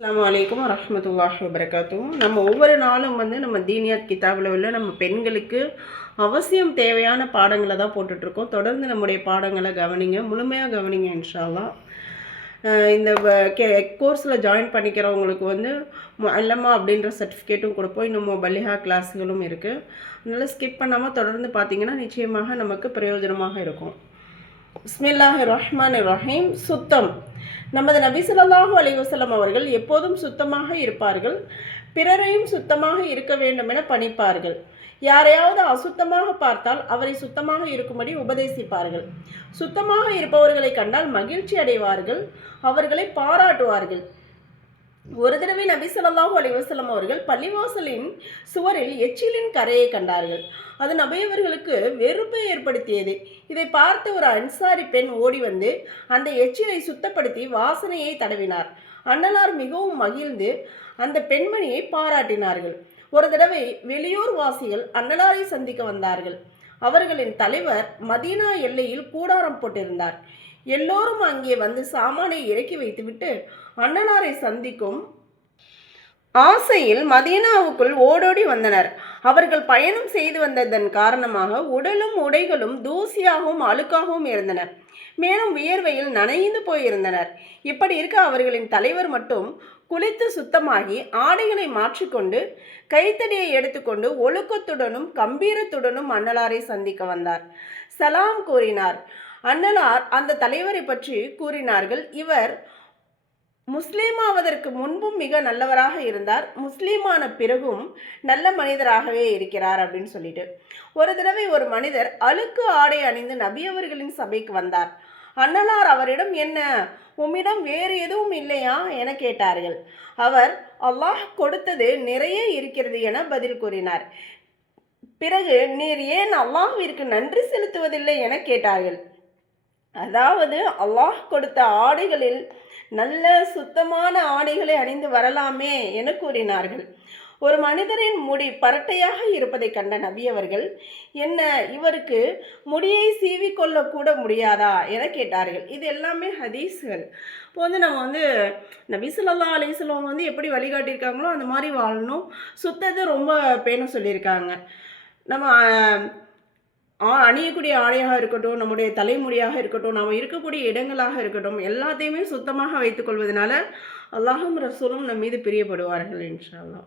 அஸ்ஸலாமு அலைக்கும் வரஹ்மத்துல்லாஹி வபரகாத்துஹு. நம்ம ஒவ்வொரு நாளும் நம்ம தீனியாத் கிதாபில் உள்ள நம்ம பெண்களுக்கு அவசியம் தேவையான பாடங்களை தான் போட்டுட்ருக்கோம். தொடர்ந்து நம்முடைய பாடங்களை கவனிங்க, முழுமையாக கவனிங்க இன்ஷா அல்லாஹ். இந்த கோர்ஸில் ஜாயின் பண்ணிக்கிறவங்களுக்கு முஅல்லமா அப்படின்ற சர்டிஃபிகேட்டும் கொடுப்போம். இன்னும் பல்லிஹா கிளாஸுகளும் இருக்குது. அதனால் ஸ்கிப் பண்ணாமல் தொடர்ந்து பார்த்தீங்கன்னா நிச்சயமாக நமக்கு பிரயோஜனமாக இருக்கும். பிஸ்மில்லாஹிர் ரஹ்மானிர் ரஹீம். சுத்தம். நமது நபி ஸல்லல்லாஹு அலைஹி வஸல்லம் அவர்கள் எப்போதும் சுத்தமாக இருப்பார்கள், பிறரையும் சுத்தமாக இருக்க வேண்டும் என பணிப்பார்கள். யாரையாவது அசுத்தமாக பார்த்தால் அவரை சுத்தமாக இருக்கும்படி உபதேசிப்பார்கள். சுத்தமாக இருப்பவர்களை கண்டால் மகிழ்ச்சி அடைவார்கள், அவர்களை பாராட்டுவார்கள். ஒரு தடவை நபி ஸல்லல்லாஹு அலைஹி வஸல்லம் அவர்கள் பள்ளிவாசலின் சுவரில் எச்சிலின் கரையை கண்டார்கள். அது நபியவர்களுக்கு வெறுப்பை ஏற்படுத்தியது. இதை பார்த்து ஒரு அன்சாரி பெண் ஓடி வந்து அந்த எச்சிலை சுத்தப்படுத்தி வாசனையை தடவினார். அன்னலார் மிகவும் மகிழ்ந்து அந்த பெண்மணியை பாராட்டினார்கள். ஒரு தடவை வெளியூர் வாசிகள் அன்னலாரை சந்திக்க வந்தார்கள். அவர்களின் தலைவர் மதீனா எல்லையில் கூடாரம் போட்டிருந்தார். எல்லோரும் அங்கே வந்து சாமானை இறக்கி வைத்துவிட்டு அன்னலாரை சந்திக்கும் ஆசையில் மதீனாவுக்குள் ஓடோடி வந்தனர். அவர்கள் பயணம் செய்து வந்ததன் காரணமாக உடலும் உடைகளும் தூசியாகவும் அழுக்காகவும் இருந்தன. மேலும் வியர்வையில் நனைந்து போயிருந்தனர். இப்படி இருக்க அவர்களின் தலைவர் மட்டும் குளித்து சுத்தமாகி ஆடைகளை மாற்றிக்கொண்டு கைத்தடியை எடுத்துக்கொண்டு ஒழுக்கத்துடனும் கம்பீரத்துடனும் அன்னலாரை சந்திக்க வந்தார். சலாம் கூறினார். அன்னலார் அந்த தலைவரை பற்றி கூறினார்கள். இவர் முஸ்லீமாவதற்கு முன்பும் மிக நல்லவராக இருந்தார், முஸ்லீமான பிறகும் நல்ல மனிதராகவே இருக்கிறார் அப்படின்னு சொல்லிட்டு. ஒரு தடவை ஒரு மனிதர் அழுக்கு ஆடை அணிந்து நபி அவர்களின் சபைக்கு வந்தார். அன்னலார் அவரிடம், என்ன, உம்மிடம் வேறு எதுவும் இல்லையா என கேட்டார்கள். அவர், அல்லாஹ் கொடுத்தது நிறைய இருக்கிறது என பதில் கூறினார். பிறகு, நீர் ஏன் அல்லாஹ்விற்கு நன்றி செலுத்துவதில்லை என கேட்டார்கள். அதாவது, அல்லாஹ் கொடுத்த ஆடைகளில் நல்ல சுத்தமான ஆடைகளை அணிந்து வரலாமே என கூறினார்கள். ஒரு மனிதரின் முடி பரட்டையாக இருப்பதை கண்ட நபி அவர்கள், என்ன, இவருக்கு முடியை சீவிக்கொள்ள கூட முடியாதா என கேட்டார்கள். இது எல்லாமே ஹதீஸ்கள். இப்போ நம்ம நபி ஸல்லல்லாஹு அலைஹி வஸல்லம் எப்படி வழிகாட்டியிருக்காங்களோ அந்த மாதிரி வாழணும். சுத்தத்தை ரொம்ப பேண சொல்லியிருக்காங்க. நம்ம அணியக்கூடிய ஆடையாக இருக்கட்டும், நம்முடைய தலைமுடியாக இருக்கட்டும், நாம் இருக்கக்கூடிய இடங்களாக இருக்கட்டும், எல்லாத்தையுமே சுத்தமாக வைத்துக்கொள்வதனால அல்லாஹும் ரசூலும் நம் மீது பிரியப்படுவார்கள் இன்ஷா அல்லாஹ்.